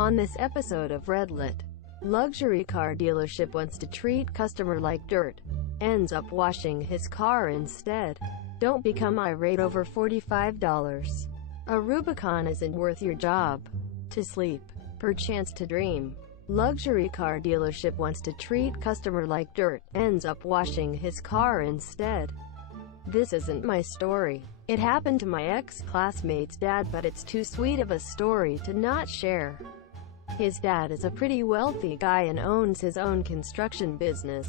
On this episode of Redlit, luxury car dealership wants to treat customer like dirt, ends up washing his car instead. Don't become irate over $45. A Rubicon isn't worth your job to sleep, perchance to dream. Luxury car dealership wants to treat customer like dirt, ends up washing his car instead. This isn't my story. It happened to my ex-classmate's dad, but it's too sweet of a story to not share. His dad is a pretty wealthy guy and owns his own construction business.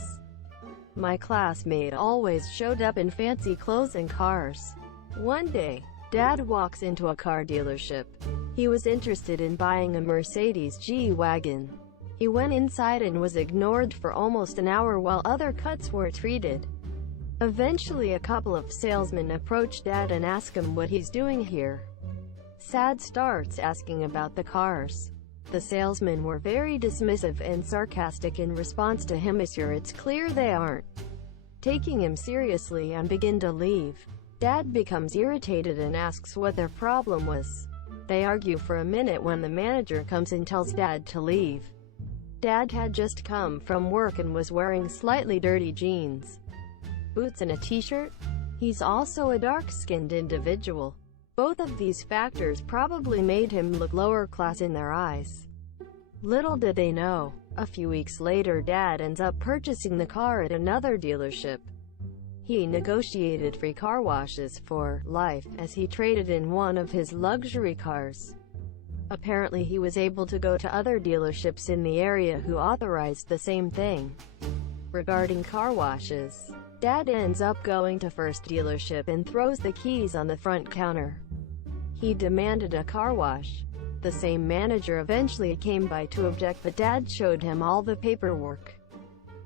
My classmate always showed up in fancy clothes and cars. One day, Dad walks into a car dealership. He was interested in buying a Mercedes G-Wagon. He went inside and was ignored for almost an hour while other cuts were treated. Eventually a couple of salesmen approached Dad and asked him what he's doing here. Sad starts asking about the cars. The salesmen were very dismissive and sarcastic in response to him. "Monsieur, it's clear they aren't taking him seriously," and begin to leave. Dad becomes irritated and asks what their problem was. They argue for a minute when the manager comes and tells Dad to leave. Dad had just come from work and was wearing slightly dirty jeans, boots and a t-shirt. He's also a dark-skinned individual. Both of these factors probably made him look lower class in their eyes. Little did they know, a few weeks later Dad ends up purchasing the car at another dealership. He negotiated free car washes for life, as he traded in one of his luxury cars. Apparently he was able to go to other dealerships in the area who authorized the same thing. Regarding car washes, Dad ends up going to first dealership and throws the keys on the front counter. He demanded a car wash. The same manager eventually came by to object, but Dad showed him all the paperwork.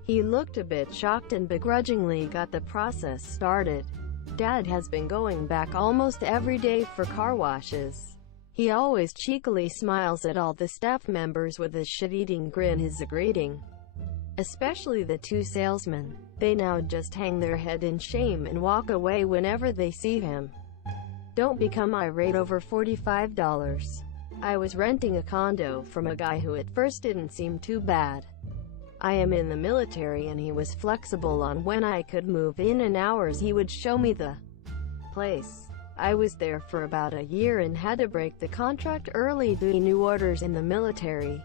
He looked a bit shocked and begrudgingly got the process started. Dad has been going back almost every day for car washes. He always cheekily smiles at all the staff members with a shit-eating grin. His greeting, especially the two salesmen. They now just hang their head in shame and walk away whenever they see him. Don't become irate over $45. I was renting a condo from a guy who at first didn't seem too bad. I am in the military and he was flexible on when I could move in and hours he would show me the place. I was there for about a year and had to break the contract early due to new orders in the military,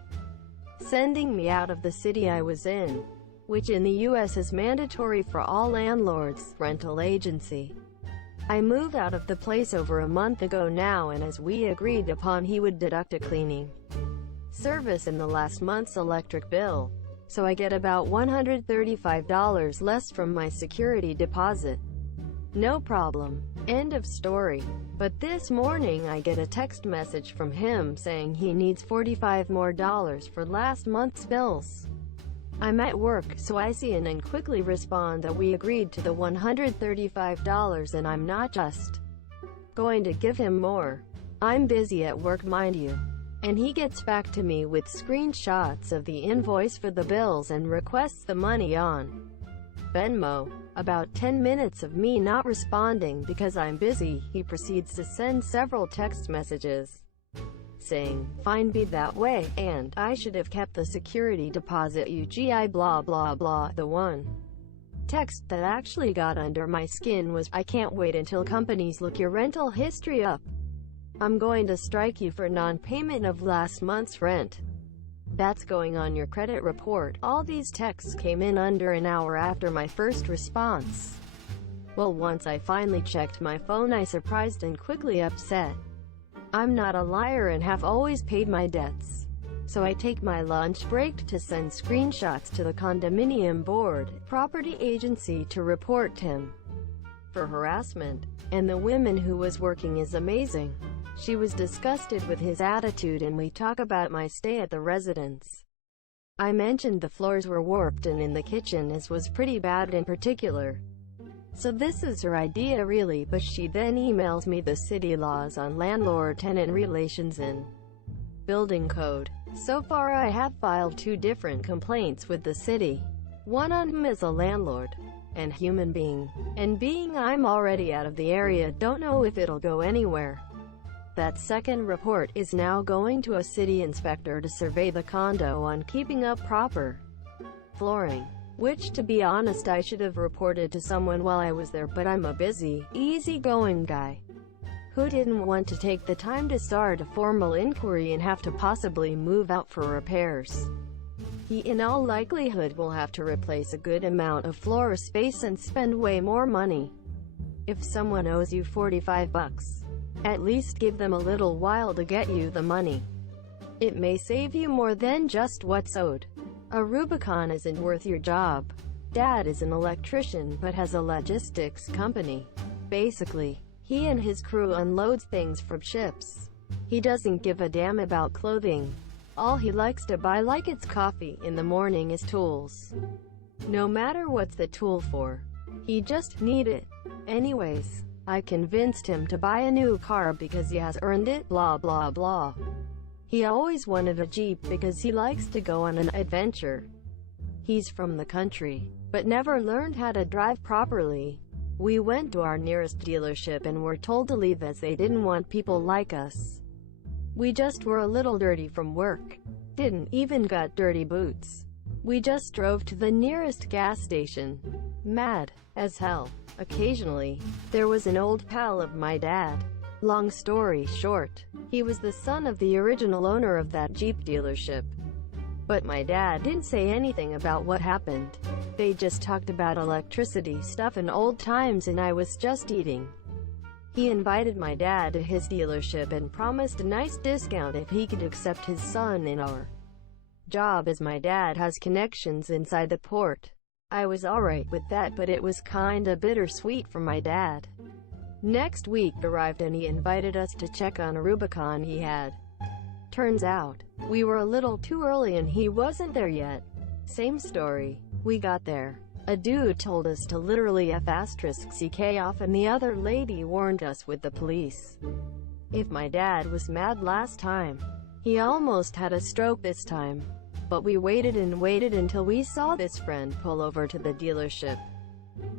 sending me out of the city I was in, which in the US is mandatory for all landlords, rental agency. I moved out of the place over a month ago now, and as we agreed upon, he would deduct a cleaning service in the last month's electric bill, so I get about $135 less from my security deposit. No problem. End of story. But this morning I get a text message from him saying he needs $45 more for last month's bills. I'm at work, so I see it and quickly respond that we agreed to the $135 and I'm not just going to give him more. I'm busy at work, mind you. And he gets back to me with screenshots of the invoice for the bills and requests the money on Venmo. About 10 minutes of me not responding because I'm busy, he proceeds to send several text messages saying, "Fine, be that way," and "I should have kept the security deposit, UGI blah blah blah." The one text that actually got under my skin was, "I can't wait until companies look your rental history up. I'm going to strike you for non-payment of last month's rent. That's going on your credit report." All these texts came in under an hour after my first response. Well, once I finally checked my phone, I surprised and quickly upset. I'm not a liar and have always paid my debts. So I take my lunch break to send screenshots to the condominium board, property agency, to report him for harassment. And the woman who was working is amazing. She was disgusted with his attitude, and we talk about my stay at the residence. I mentioned the floors were warped and in the kitchen it was pretty bad in particular. So this is her idea really, but she then emails me the city laws on landlord-tenant relations and building code. So far I have filed 2 different complaints with the city. One on him as a landlord and human being, and being I'm already out of the area, don't know if it'll go anywhere. That second report is now going to a city inspector to survey the condo on keeping up proper flooring. Which, to be honest, I should have reported to someone while I was there, but I'm a busy, easygoing guy who didn't want to take the time to start a formal inquiry and have to possibly move out for repairs. He in all likelihood will have to replace a good amount of floor space and spend way more money. If someone owes you $45, at least give them a little while to get you the money. It may save you more than just what's owed. A Rubicon isn't worth your job. Dad is an electrician but has a logistics company. Basically, he and his crew unloads things from ships. He doesn't give a damn about clothing. All he likes to buy, like it's coffee in the morning, is tools. No matter what's the tool for, he just need it. Anyways, I convinced him to buy a new car because he has earned it, blah blah blah. He always wanted a Jeep because he likes to go on an adventure. He's from the country, but never learned how to drive properly. We went to our nearest dealership and were told to leave as they didn't want people like us. We just were a little dirty from work. Didn't even got dirty boots. We just drove to the nearest gas station. Mad as hell. Occasionally, there was an old pal of my dad. Long story short, he was the son of the original owner of that Jeep dealership. But my dad didn't say anything about what happened. They just talked about electricity stuff and old times, and I was just eating. He invited my dad to his dealership and promised a nice discount if he could accept his son in our job, as my dad has connections inside the port. I was alright with that, but it was kinda bittersweet for my dad. Next week arrived and he invited us to check on a Rubicon he had. Turns out, we were a little too early and he wasn't there yet. Same story. We got there. A dude told us to literally F***ck off, and the other lady warned us with the police. If my dad was mad last time, he almost had a stroke this time. But we waited and waited until we saw this friend pull over to the dealership.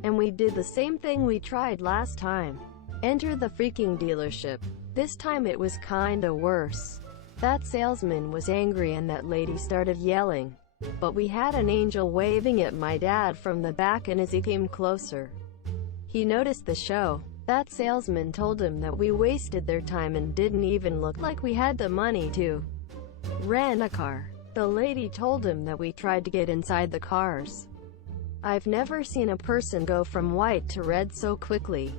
And we did the same thing we tried last time. Enter the freaking dealership. This time it was kinda worse. That salesman was angry and that lady started yelling. But we had an angel waving at my dad from the back, and as he came closer, he noticed the show. That salesman told him that we wasted their time and didn't even look like we had the money to rent a car. The lady told him that we tried to get inside the cars. I've never seen a person go from white to red so quickly.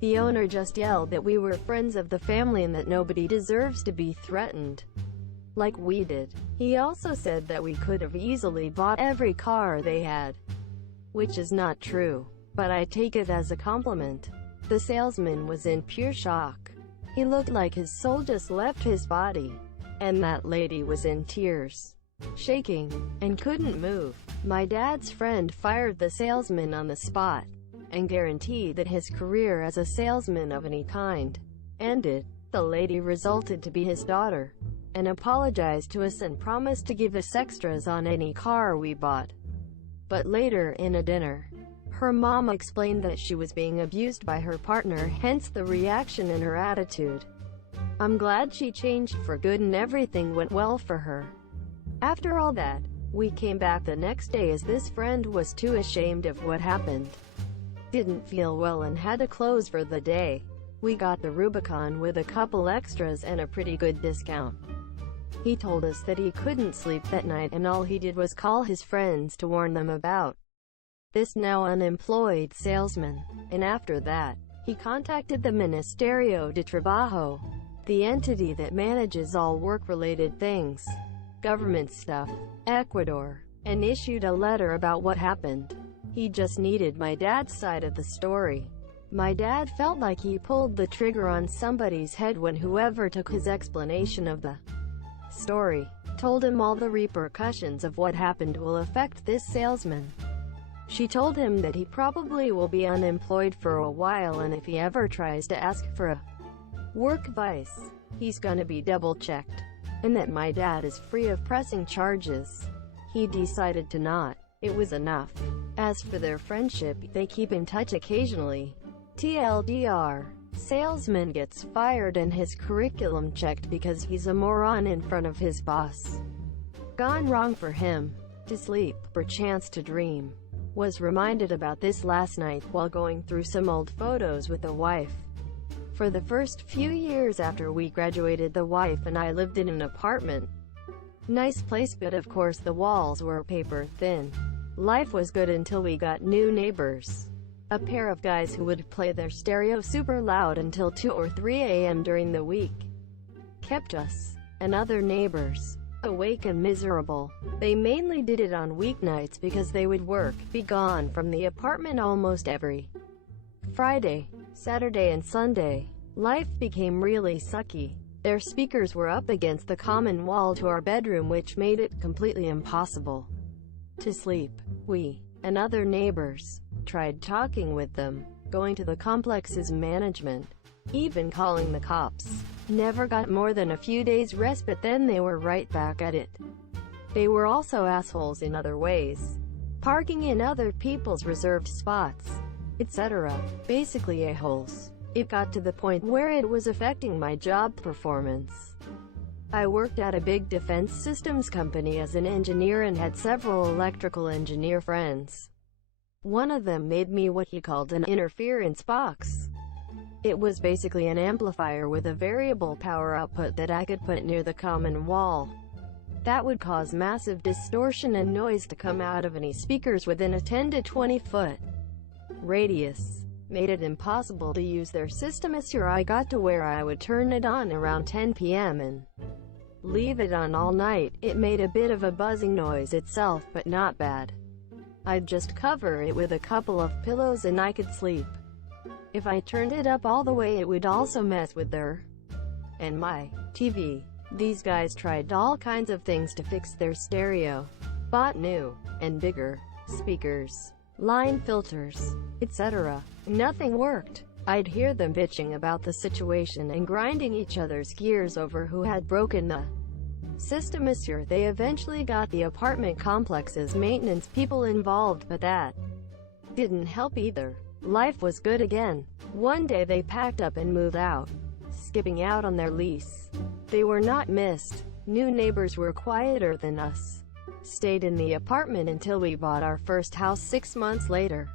The owner just yelled that we were friends of the family and that nobody deserves to be threatened like we did. He also said that we could have easily bought every car they had, which is not true, but I take it as a compliment. The salesman was in pure shock. He looked like his soul just left his body. And that lady was in tears, shaking, and couldn't move. My dad's friend fired the salesman on the spot, and guaranteed that his career as a salesman of any kind ended. The lady resulted to be his daughter, and apologized to us and promised to give us extras on any car we bought. But later, in a dinner, her mom explained that she was being abused by her partner, hence the reaction in her attitude. I'm glad she changed for good and everything went well for her. After all that, we came back the next day as this friend was too ashamed of what happened. Didn't feel well and had to close for the day. We got the Rubicon with a couple extras and a pretty good discount. He told us that he couldn't sleep that night and all he did was call his friends to warn them about this now unemployed salesman. And after that, he contacted the Ministerio de Trabajo, the entity that manages all work-related things, government stuff, Ecuador, and issued a letter about what happened. He just needed my dad's side of the story. My dad felt like he pulled the trigger on somebody's head when whoever took his explanation of the story told him all the repercussions of what happened will affect this salesman. She told him that he probably will be unemployed for a while, and if he ever tries to ask for a work vice, he's gonna be double-checked, and that my dad is free of pressing charges. He decided to not. It was enough. As for their friendship, they keep in touch occasionally. TLDR. Salesman gets fired and his curriculum checked because he's a moron in front of his boss. Gone wrong for him. To sleep, or chance to dream. Was reminded about this last night while going through some old photos with the wife. For the first few years after we graduated, the wife and I lived in an apartment. Nice place, but of course the walls were paper thin. Life was good until we got new neighbors. A pair of guys who would play their stereo super loud until 2 or 3 a.m. during the week. Kept us, and other neighbors, awake and miserable. They mainly did it on weeknights because they would work, be gone from the apartment almost every Friday, Saturday and Sunday. Life became really sucky. Their speakers were up against the common wall to our bedroom, which made it completely impossible to sleep. We, and other neighbors, tried talking with them, going to the complex's management, even calling the cops. Never got more than a few days respite, then they were right back at it. They were also assholes in other ways. Parking in other people's reserved spots, etc. Basically a-holes. It got to the point where it was affecting my job performance. I worked at a big defense systems company as an engineer and had several electrical engineer friends. One of them made me what he called an interference box. It was basically an amplifier with a variable power output that I could put near the common wall. That would cause massive distortion and noise to come out of any speakers within a 10 to 20 foot radius. Made it impossible to use their system. I got to where I would turn it on around 10 p.m. and leave it on all night. It made a bit of a buzzing noise itself, but not bad. I'd just cover it with a couple of pillows and I could sleep. If I turned it up all the way, it would also mess with their and my TV. These guys tried all kinds of things to fix their stereo. Bought new and bigger speakers, line filters, etc. Nothing worked. I'd hear them bitching about the situation and grinding each other's gears over who had broken the system. They eventually got the apartment complex's maintenance people involved, but that didn't help either. Life was good again. One day they packed up and moved out, skipping out on their lease. They were not missed. New neighbors were quieter than us. Stayed in the apartment until we bought our first house 6 months later.